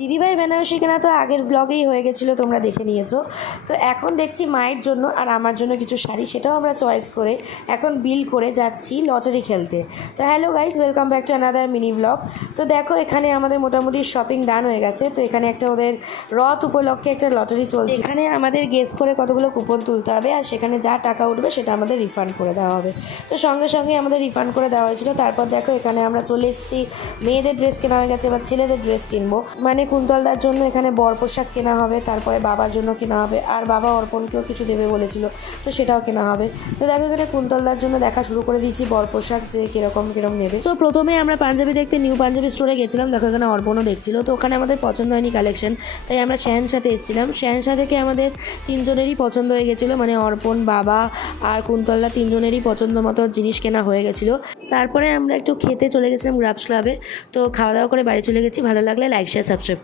দিদিভাইয়ের বেনারসি কেনা তো আগের ব্লগেই হয়ে গেছিলো, তোমরা দেখে নিয়েছো। তো এখন দেখছি মায়ের জন্য আর আমার জন্য কিছু শাড়ি, সেটাও আমরা চয়েস করে এখন বিল করে যাচ্ছি লটারি খেলতে। তো hello guys, welcome back to another mini blog. তো দেখো এখানে আমাদের মোটামুটি শপিং ডান হয়ে গেছে। তো এখানে একটা ওদের রথ উপলক্ষে একটা লটারি চলছে, এখানে আমাদের গেস করে কতগুলো কুপন তুলতে হবে আর সেখানে যা টাকা উঠবে সেটা আমাদের রিফান্ড করে দেওয়া হবে। তো সঙ্গে সঙ্গে আমাদের রিফান্ড করে দেওয়া হয়েছিল। তারপর দেখো এখানে আমরা চলে এসেছি, মেয়েদের ড্রেস কেনা হয়ে গেছে, এবার ছেলেদের ড্রেস কিনবো। মানে কুন্তলদার জন্য এখানে বর পোশাক কেনা হবে, তারপরে বাবার জন্য কেনা হবে, আর বাবা অর্পণকেও কিছু দেবে বলেছিল, তো সেটাও কেনা হবে। তো দেখো এখানে কুন্তলদার জন্য দেখা শুরু করে দিয়েছি বর পোশাক, যে কিরকম নেবে। তো প্রথমে আমরা পাঞ্জাবি দেখতে নিউ পাঞ্জাবি স্টোরে গেছিলাম। দেখো এখানে অর্পণও দেখছিল, তো ওখানে আমাদের পছন্দ হয়নি কালেকশন, তাই আমরা শাহেনশাতে এসেছিলাম। শাহেনশা থেকে আমাদের তিনজনেরই পছন্দ হয়ে গেছিলো, মানে অর্পণ, বাবা আর কুন্তলদা তিনজনেরই পছন্দ মতো জিনিস কেনা হয়ে গেছিলো। তারপরে আমরা একটু খেতে চলে গেছিলাম গ্রাপস ক্লাবে। তো খাওয়া দাওয়া করে বাড়ি চলে গেছি। ভালো লাগলে লাইক শেয়ার সাবস্ক্রাইব।